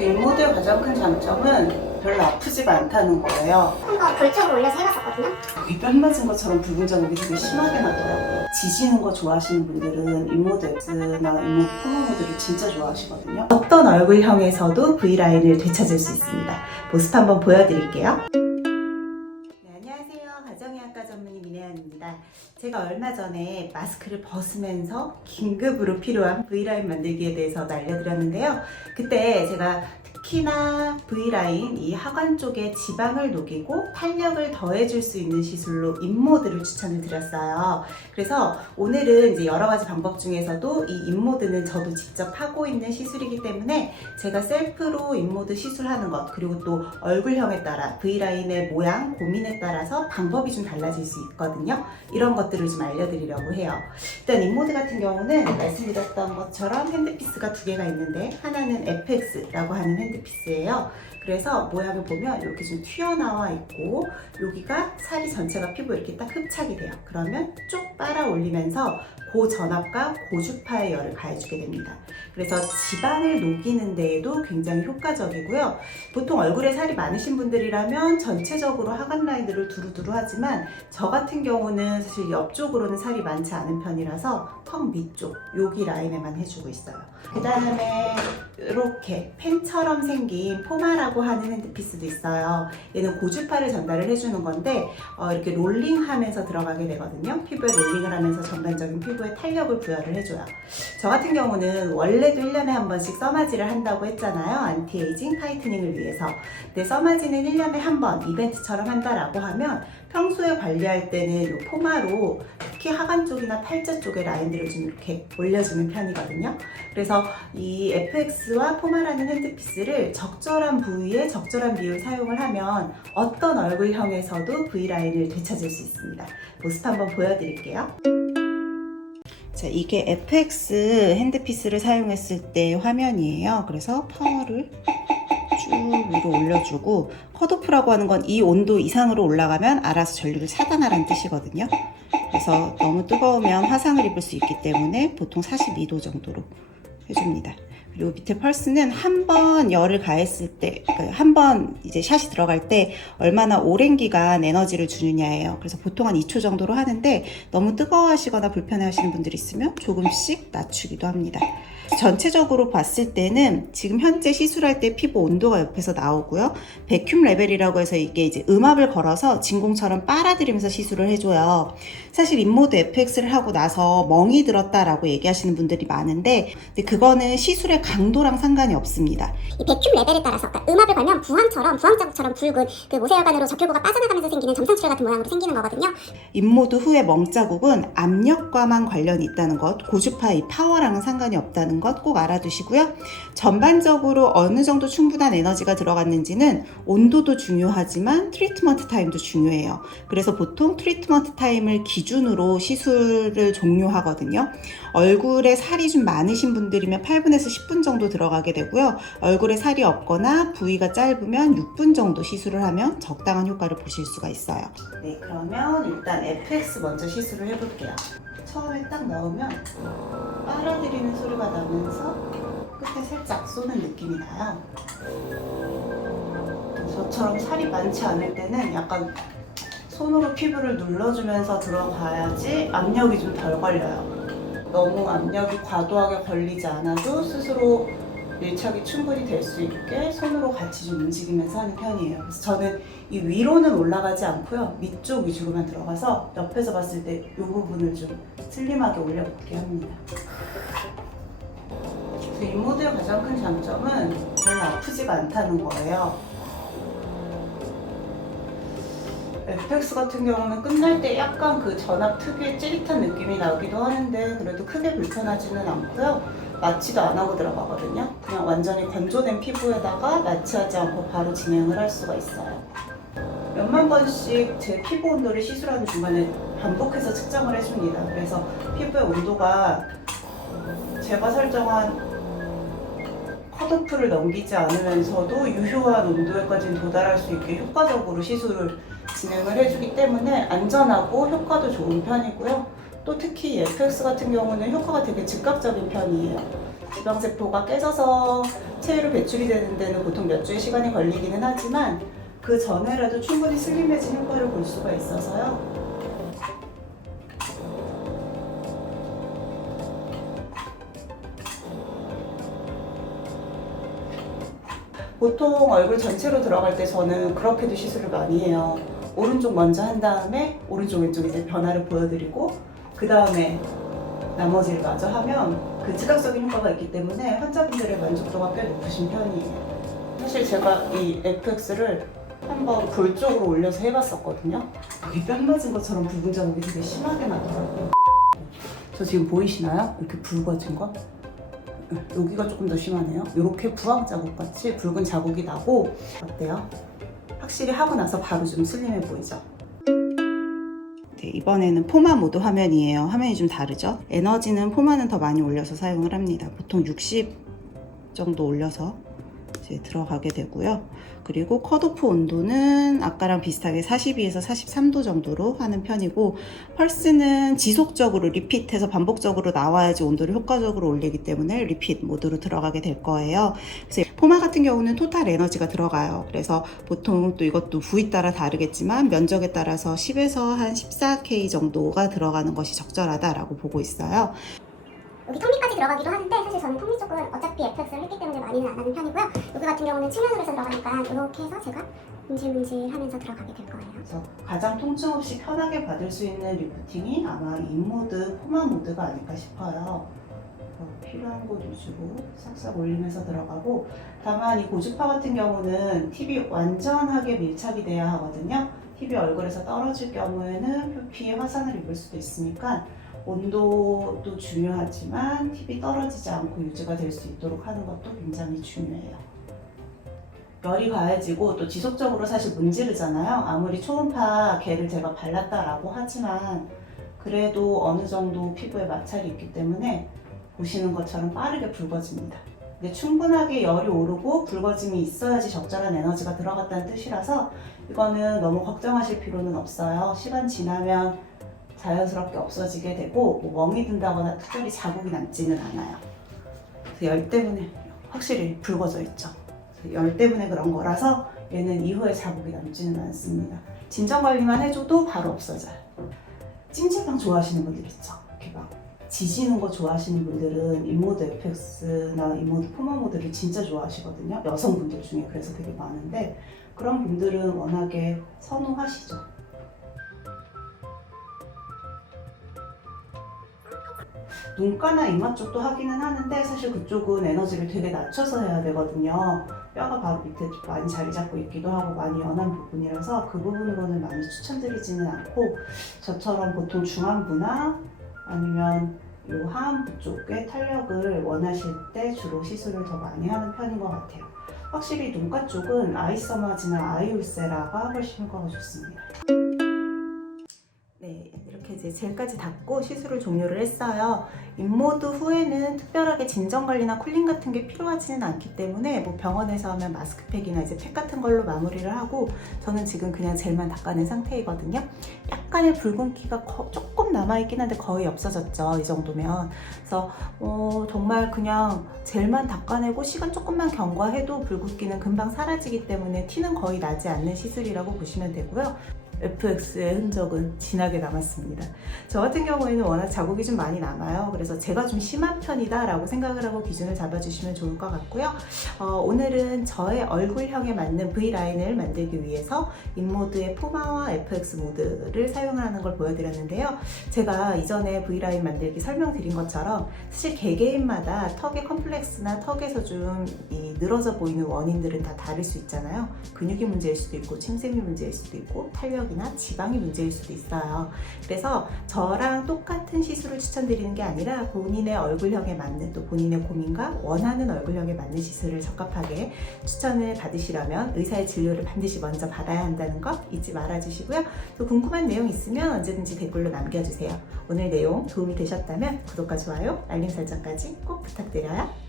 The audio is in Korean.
인모드의 가장 큰 장점은 별로 아프지가 않다는 거예요. 한번 골격을 올려서 해봤었거든요. 여기 뺨 맞은 것처럼 붉은 자국이 되게 심하게 나더라고요. 지지는 거 좋아하시는 분들은 인모드 X나 인모드 포마 모드를 진짜 좋아하시거든요. 어떤 얼굴형에서도 V라인을 되찾을 수 있습니다. 모습 한번 보여드릴게요. 네, 안녕하세요. 가정의학과 전문의 민혜연입니다. 제가 얼마 전에 마스크를 벗으면서 긴급으로 필요한 V라인 만들기에 대해서 알려드렸는데요. 그때 제가 특히나 V라인 이 하관 쪽에 지방을 녹이고 탄력을 더해줄 수 있는 시술로 인모드를 추천을 드렸어요. 그래서 오늘은 이제 여러 가지 방법 중에서도 이 인모드는 저도 직접 하고 있는 시술이기 때문에 제가 셀프로 인모드 시술하는 것, 그리고 또 얼굴형에 따라 V라인의 모양, 고민에 따라서 방법이 좀 달라질 수 있거든요. 이런 것들을 좀 알려드리려고 해요. 일단 인모드 같은 경우는 말씀드렸던 것처럼 핸드피스가 두 개가 있는데, 하나는 FX라고 하는 핸드피스예요. 그래서 모양을 보면 이렇게 좀 튀어나와 있고, 여기가 살이 전체가 피부에 이렇게 딱 흡착이 돼요. 그러면 쭉 빨아 올리면서 고전압과 고주파의 열을 가해주게 됩니다. 그래서 지방을 녹이는 데에도 굉장히 효과적이고요. 보통 얼굴에 살이 많으신 분들이라면 전체적으로 하관 라인들을 두루두루 하지만, 저 같은 경우는 사실 옆쪽으로는 살이 많지 않은 편이라서 턱 밑쪽 여기 라인에만 해주고 있어요. 그 다음에 이렇게 펜처럼 생긴 포마라고 하는 핸드피스도 있어요. 얘는 고주파를 전달을 해주는 건데 이렇게 롤링하면서 들어가게 되거든요. 피부에 롤링을 하면서 전반적인 피부에 탄력을 부여를 해줘요. 저 같은 경우는 원래도 1년에 한 번씩 써마지를 한다고 했잖아요. 안티에이징 타이트닝을 위해서. 근데 써마지는 1년에 한 번 이벤트처럼 한다라고 하면 평소에 관리할 때는 이 포마로 특히 하관 쪽이나 팔자 쪽의 라인들을 좀 이렇게 올려주는 편이거든요. 그래서 이 FX와 포마라는 핸드피스를 적절한 부위에 적절한 비율 사용을 하면 어떤 얼굴형에서도 V라인을 되찾을 수 있습니다. 모습 한번 보여드릴게요. 자, 이게 FX 핸드피스를 사용했을 때 화면이에요. 그래서 파워를 쭉 위로 올려주고, 컷오프라고 하는 건 이 온도 이상으로 올라가면 알아서 전류를 차단하라는 뜻이거든요. 그래서 너무 뜨거우면 화상을 입을 수 있기 때문에 보통 42도 정도로 해줍니다. 그리고 밑에 펄스는 한 번 열을 가했을 때, 한 번 이제 샷이 들어갈 때 얼마나 오랜 기간 에너지를 주느냐예요. 그래서 보통 한 2초 정도로 하는데, 너무 뜨거워하시거나 불편해하시는 분들이 있으면 조금씩 낮추기도 합니다. 전체적으로 봤을 때는 지금 현재 시술할 때 피부 온도가 옆에서 나오고요. 백큐ම් 레벨이라고 해서 이게 이제 음압을 걸어서 진공처럼 빨아들이면서 시술을 해줘요. 사실 인모드 FX를 하고 나서 멍이 들었다라고 얘기하시는 분들이 많은데, 근데 그거는 시술의 강도랑 상관이 없습니다. 이 백큐ම් 레벨에 따라서, 그러니까 음압을 걸면 부항자국처럼 붉은 그 모세혈관으로 적혈구가 빠져나가면서 생기는 점상출혈 같은 모양으로 생기는 거거든요. 인모드 후의 멍자국은 압력과만 관련이 있다는 것, 고주파 이 파워랑은 상관이 없다는 것 꼭 알아두시고요. 전반적으로 어느 정도 충분한 에너지가 들어갔는지는 온도도 중요하지만 트리트먼트 타임도 중요해요. 그래서 보통 트리트먼트 타임을 기준으로 시술을 종료하거든요. 얼굴에 살이 좀 많으신 분들이면 8분에서 10분 정도 들어가게 되고요. 얼굴에 살이 없거나 부위가 짧으면 6분 정도 시술을 하면 적당한 효과를 보실 수가 있어요. 네, 그러면 일단 FX 먼저 시술을 해볼게요. 처음에 딱 넣으면 빨아들이는 소리가 나면서 끝에 살짝 쏘는 느낌이 나요. 저처럼 살이 많지 않을 때는 약간 손으로 피부를 눌러주면서 들어가야지 압력이 좀 덜 걸려요. 너무 압력이 과도하게 걸리지 않아도 스스로 밀착이 충분히 될 수 있게 손으로 같이 좀 움직이면서 하는 편이에요. 그래서 저는 이 위로는 올라가지 않고요. 밑쪽 위주로만 들어가서 옆에서 봤을 때 이 부분을 좀 슬림하게 올려볼게 합니다. 인모드의 가장 큰 장점은 별로 아프지가 않다는 거예요. FX 같은 경우는 끝날 때 약간 그 전압 특유의 찌릿한 느낌이 나기도 하는데, 그래도 크게 불편하지는 않고요. 마취도 안 하고 들어가거든요. 그냥 완전히 건조된 피부에다가 마취하지 않고 바로 진행을 할 수가 있어요. 몇만 번씩 제 피부 온도를 시술하는 중간에 반복해서 측정을 해줍니다. 그래서 피부의 온도가 제가 설정한 컷오프를 넘기지 않으면서도 유효한 온도에까지 도달할 수 있게 효과적으로 시술을 진행을 해주기 때문에 안전하고 효과도 좋은 편이고요. 또 특히 FX 같은 경우는 효과가 되게 즉각적인 편이에요. 지방세포가 깨져서 체외로 배출이 되는 데는 보통 몇 주의 시간이 걸리기는 하지만 그 전에라도 충분히 슬림해진 효과를 볼 수가 있어서요. 보통 얼굴 전체로 들어갈 때 저는 그렇게도 시술을 많이 해요. 오른쪽 먼저 한 다음에 오른쪽 왼쪽 이제 변화를 보여드리고 그 다음에 나머지를 마저 하면 그 즉각적인 효과가 있기 때문에 환자분들의 만족도가 꽤 높으신 편이에요. 사실 제가 이 FX를 한번 볼 쪽으로 올려서 해봤었거든요. 여기 뺨 맞은 것처럼 붉은 자국이 되게 심하게 나더라고요. 저 지금 보이시나요? 이렇게 붉어진 거? 여기가 조금 더 심하네요. 이렇게 부항 자국 같이 붉은 자국이 나고 어때요? 확실히 하고 나서 바로 좀 슬림해 보이죠? 네, 이번에는 포마 모드 화면이에요. 화면이 좀 다르죠? 에너지는 포마는 더 많이 올려서 사용을 합니다. 보통 60 정도 올려서 이제 들어가게 되고요. 그리고 컷오프 온도는 아까랑 비슷하게 42에서 43도 정도로 하는 편이고, 펄스는 지속적으로 리핏해서 반복적으로 나와야지 온도를 효과적으로 올리기 때문에 리핏 모드로 들어가게 될 거예요. 그래서 포마 같은 경우는 토탈 에너지가 들어가요. 그래서 보통 또 이것도 부위 따라 다르겠지만 면적에 따라서 10에서 한 14K 정도가 들어가는 것이 적절하다라고 보고 있어요. 여기 턱밑까지 들어가기도 하는데 사실 저는 턱밑 쪽은 어차피 FX를 했기 때문에 많이는 안 하는 편이고요. 여기 같은 경우는 측면으로 해서 들어가니까 이렇게 해서 제가 문질문질 하면서 들어가게 될 거예요. 그래서 가장 통증 없이 편하게 받을 수 있는 리프팅이 아마 인모드, 포마 모드가 아닐까 싶어요. 필요한 곳 위주로 싹싹 올리면서 들어가고, 다만 이 고주파 같은 경우는 팁이 완전하게 밀착이 돼야 하거든요. 팁이 얼굴에서 떨어질 경우에는 표피에 화상을 입을 수도 있으니까 온도도 중요하지만 팁이 떨어지지 않고 유지가 될 수 있도록 하는 것도 굉장히 중요해요. 열이 가해지고 또 지속적으로 사실 문지르잖아요. 아무리 초음파 겔을 제가 발랐다라고 하지만 그래도 어느 정도 피부에 마찰이 있기 때문에 보시는 것처럼 빠르게 붉어집니다. 근데 충분하게 열이 오르고 붉어짐이 있어야지 적절한 에너지가 들어갔다는 뜻이라서 이거는 너무 걱정하실 필요는 없어요. 시간 지나면 자연스럽게 없어지게 되고 뭐 멍이 든다거나 특별히 자국이 남지는 않아요. 열 때문에 확실히 붉어져 있죠. 열 때문에 그런 거라서 얘는 이후에 자국이 남지는 않습니다. 진정 관리만 해줘도 바로 없어져요. 찜질방 좋아하시는 분들 있죠? 이렇게 막 지지는 거 좋아하시는 분들은 인모드 FX나 인모드 포마 모드를 진짜 좋아하시거든요. 여성분들 중에 그래서 되게 많은데 그런 분들은 워낙에 선호하시죠. 눈가나 이마 쪽도 하기는 하는데 사실 그쪽은 에너지를 되게 낮춰서 해야 되거든요. 뼈가 바로 밑에 많이 자리 잡고 있기도 하고 많이 연한 부분이라서 그 부분으로는 많이 추천드리지는 않고, 저처럼 보통 중안부나 아니면 이 하안부 쪽에 탄력을 원하실 때 주로 시술을 더 많이 하는 편인 것 같아요. 확실히 눈가 쪽은 아이서마지나 아이올세라가 훨씬 효과가 좋습니다. 네, 이렇게 이제 젤까지 닦고 시술을 종료를 했어요. 인모드 후에는 특별하게 진정관리나 쿨링 같은 게 필요하지는 않기 때문에 뭐 병원에서 하면 마스크팩이나 이제 팩 같은 걸로 마무리를 하고, 저는 지금 그냥 젤만 닦아낸 상태이거든요. 약간의 붉은기가 조금 남아있긴 한데 거의 없어졌죠, 이 정도면. 그래서 정말 그냥 젤만 닦아내고 시간 조금만 경과해도 붉은기는 금방 사라지기 때문에 티는 거의 나지 않는 시술이라고 보시면 되고요. FX의 흔적은 진하게 남았습니다. 저 같은 경우에는 워낙 자국이 좀 많이 남아요. 그래서 제가 좀 심한 편이다 라고 생각을 하고 기준을 잡아주시면 좋을 것 같고요. 오늘은 저의 얼굴형에 맞는 V라인을 만들기 위해서 인모드의 포마와 FX 모드를 사용하는 걸 보여드렸는데요. 제가 이전에 V라인 만들기 설명드린 것처럼 사실 개개인마다 턱의 컴플렉스나 턱에서 좀 늘어져 보이는 원인들은 다 다를 수 있잖아요. 근육이 문제일 수도 있고 침샘이 문제일 수도 있고 탄력이나 지방이 문제일 수도 있어요. 그래서 저랑 똑같은 시술을 추천드리는 게 아니라 본인의 얼굴형에 맞는, 또 본인의 고민과 원하는 얼굴형에 맞는 시술을 적합하게 추천을 받으시려면 의사의 진료를 반드시 먼저 받아야 한다는 것 잊지 말아 주시고요. 또 궁금한 내용 있으면 언제든지 댓글로 남겨주세요. 오늘 내용 도움이 되셨다면 구독과 좋아요, 알림 설정까지 꼭 부탁드려요.